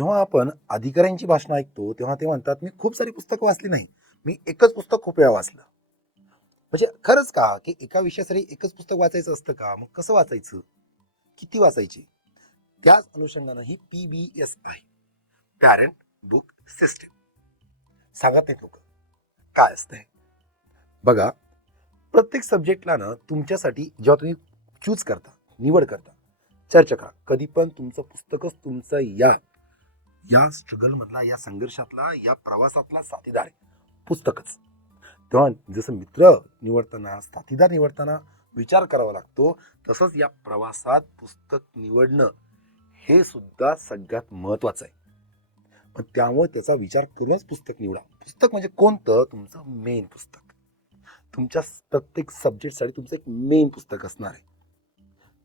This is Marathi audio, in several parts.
जेव्हा आपण अधिकाऱ्यांची भाषणं ऐकतो तेव्हा ते म्हणतात, मी खूप सारी पुस्तकं वाचली नाही, मी एकच पुस्तक खूप वेळा वाचलं. म्हणजे खरंच का, की एका विषयासाठी एकच पुस्तक वाचायचं असतं का? मग कसं वाचायचं? किती वाचायचे? त्याच अनुषंगानं ही PBS आहे, पॅरेंट बुक सिस्टीम. सांगत नाहीत लोक काय असतंय. बघा, प्रत्येक सब्जेक्टला ना तुमच्यासाठी जेव्हा तुम्ही चूज करता, निवड करता, चर्चा करा, कधी पण तुमचं पुस्तकच तुमचं या स्ट्रगल मधला, या संघर्षातला, या प्रवासातला साथीदार आहे, पुस्तकच. तेव्हा जसं मित्र निवडताना, साथीदार निवडताना विचार करावा लागतो, तसंच या प्रवासात पुस्तक निवडणं हे सुद्धा सगळ्यात महत्वाचं आहे. पण त्यामुळे त्याचा विचार करूनच पुस्तक निवडा. पुस्तक म्हणजे कोणतं? तुमचं मेन पुस्तक. तुमच्या प्रत्येक सब्जेक्टसाठी तुमचं एक मेन पुस्तक असणार आहे,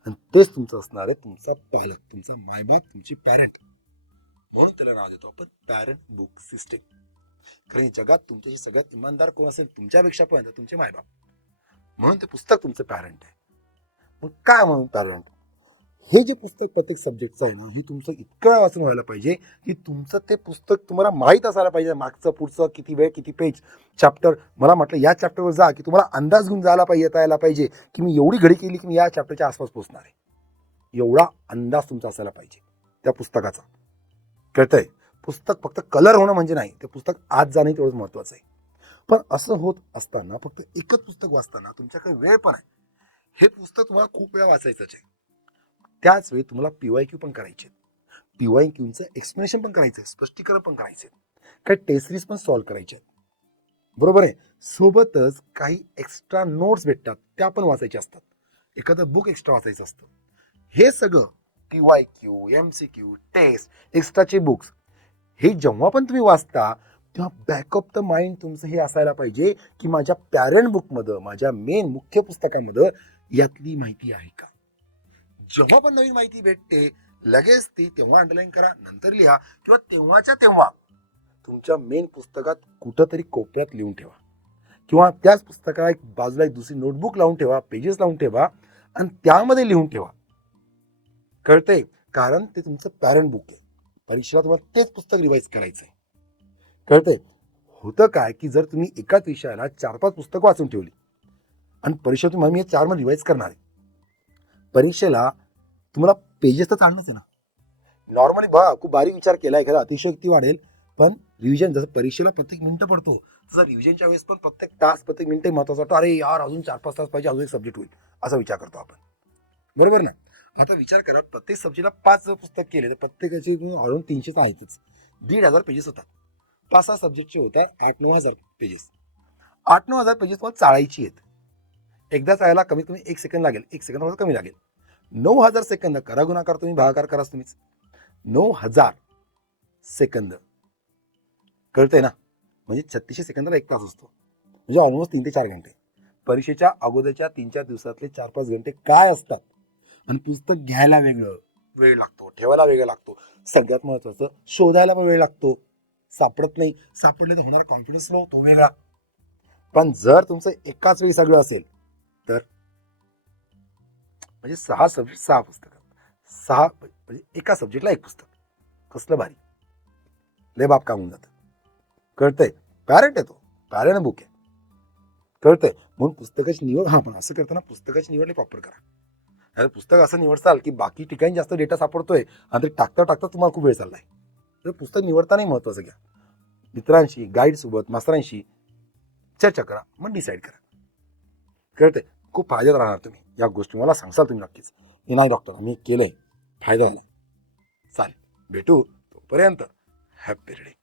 आणि तेच तुमचं असणार आहे तुमचा पालक, तुमचा मायबाप, तुमची पॅरेंट. म्हणून त्याला नाव देतो आपण पॅरेंट बुक सिस्टीम. कारण जगात तुमच्याशी सगळ्यात इमानदार कोण असेल तुमच्यापेक्षा पण तुमचे मायबाप. म्हणून ते पुस्तक तुमचं पॅरेंट आहे. मग काय म्हणून पॅरेंट? हे जे पुस्तक प्रत्येक सब्जेक्टचं आहे ना, हे तुमचं इतकं वाचून व्हायला पाहिजे की तुमचं ते पुस्तक तुम्हाला माहीत असायला पाहिजे, मागचं पुढचं किती वेळ, किती पेज, चॅप्टर. मला म्हटलं या चॅप्टरवर जा, की तुम्हाला अंदाज घेऊन जायला पाहिजे, येता यायला पाहिजे की मी एवढी घडी केली की मी या चॅप्टरच्या आसपास पोहोचणार आहे. एवढा अंदाज तुमचा असायला पाहिजे त्या पुस्तकाचा. कळतंय? पुस्तक फक्त कलर होणं म्हणजे नाही, ते पुस्तक आज जाणं तेवढंच महत्वाचं आहे. पण असं होत असताना फक्त एकच पुस्तक वाचताना तुमच्याकडे वेळ पण आहे, हे पुस्तक तुम्हाला खूप वेळा वाचायचंच आहे. त्याच वेळी तुम्हाला PYQ पण करायचे, PYQचं एक्सप्लेनेशन पण करायचंय, स्पष्टीकरण पण करायचे, काही टेस्ट सिरीज पण सॉल्व्ह करायचे, बरोबर आहे. सोबतच काही एक्स्ट्रा नोट्स भेटतात, त्या पण वाचायच्या असतात, एखादं बुक एक्स्ट्रा वाचायचं असतं. हे सगळं PYQ, MCQ, टेस्ट, एक्स्ट्राचे बुक्स, हे जेव्हा पण तुम्ही वाचता तेव्हा बॅकअप द माइंड तुमचं हे असायला पाहिजे की माझ्या पॅरेंट बुकमध्ये, माझ्या मेन मुख्य पुस्तकामध्ये यातली माहिती आहे का. जेव्हा पण नवीन माहिती भेटते लगेच ती तेव्हा अंडरलाईन करा, नंतर लिहा, किंवा तेव्हाच्या तेव्हा तुमच्या मेन पुस्तकात कुठंतरी कोपऱ्यात लिहून ठेवा, किंवा त्याच पुस्तकाला एक बाजूला एक दुसरी नोटबुक लावून ठेवा, पेजेस लावून ठेवा आणि त्यामध्ये लिहून ठेवा. कळतंय? कारण ते तुमचं पॅरेंट बुक आहे. परीक्षेला तुम्हाला तेच पुस्तक रिवाईज करायचंय. कळतंय? होतं काय की जर तुम्ही एकाच विषयाला 4-5 पुस्तकं वाचून ठेवली आणि परीक्षा तुम्हाला मी 4 मध्ये रिवाईज करणार आहे, परीक्षेला तुम्हाला पेजेस तर चालणंच आहे ना. नॉर्मली बघा, खूप बारीक विचार केला एखादा अतिशयोक्ती वाढेल, पण रिव्हिजन जसं परीक्षेला प्रत्येक मिनिटं पडतो तसं रिव्हिजनच्या वेळेस पण प्रत्येक तास, प्रत्येक मिनिटं महत्वाचं वाटतं. अरे यार, अजून 4-5 तास पाहिजे, अजून एक सब्जेक्ट होईल, असा विचार करतो आपण, बरोबर ना. आता विचार करा, प्रत्येक सब्जेक्टला 5 पुस्तक केले तर प्रत्येकाची हळून 300 आहेतच, 1,500 पेजेस होतात. 5-6 सब्जेक्टचे होतात 8-9 हजार पेजेस. 8-9 हजार पेजेस तुम्हाला चाळायची आहेत. एकदा चाळायला कमीत कमी 1 सेकंद लागेल, 1 सेकंद कमी लागेल. 9,000 सेकंद करा, गुणाकार तुम्ही, भागाकार कराच तुम्हीच. 9,000 सेकंद, कळतंय ना. म्हणजे 3600 सेकंदाला 1 तास असतो, म्हणजे ऑलमोस्ट 3 ते 4 घंटे. परीक्षेच्या अगोदरच्या 3-4 दिवसातले 4-5 घंटे काय असतात. आणि पुस्तक घ्यायला वेगळं वेळ लागतो, ठेवायला वेगळं लागतो, सगळ्यात महत्वाचं शोधायला पण वेळ लागतो. सापडत नाही, सापडले तर होणार कॉन्फिडन्स लो, तो वेगळा. पण जर तुमचं एकाच वेळी सगळं असेल तर म्हणजे 6 सब्जेक्ट 6 पुस्तकं, 6 म्हणजे एका सब्जेक्टला 1 पुस्तक, कसलं भारी, लय बाप काम होऊन जातं. कळतंय? पॅरेंट आहे तो, पॅरेंट बुक आहे. कळतंय? म्हणून पुस्तकाची निवड, हा, पण असं करताना पुस्तकाची निवड प्रॉपर करा. अरे पुस्तक असं निवडसाल की बाकी ठिकाणी जास्त डेटा सापडतोय आणि ते टाकता टाकता तुम्हाला खूप वेळ चाललाय, तर पुस्तक निवडतानाही महत्वाचं घ्या. मित्रांशी, गाईड सोबत, मास्तरांशी चर्चा करा, मग डिसाईड करा. कळतंय? खूप फायद्यात राहणार तुम्ही या गोष्टी, मला सांगसाल तुम्ही नक्कीच की नाही डॉक्टर मी केलंय, फायदा झाला. चालेल, भेटू, तोपर्यंत हॅपी रीडिंग.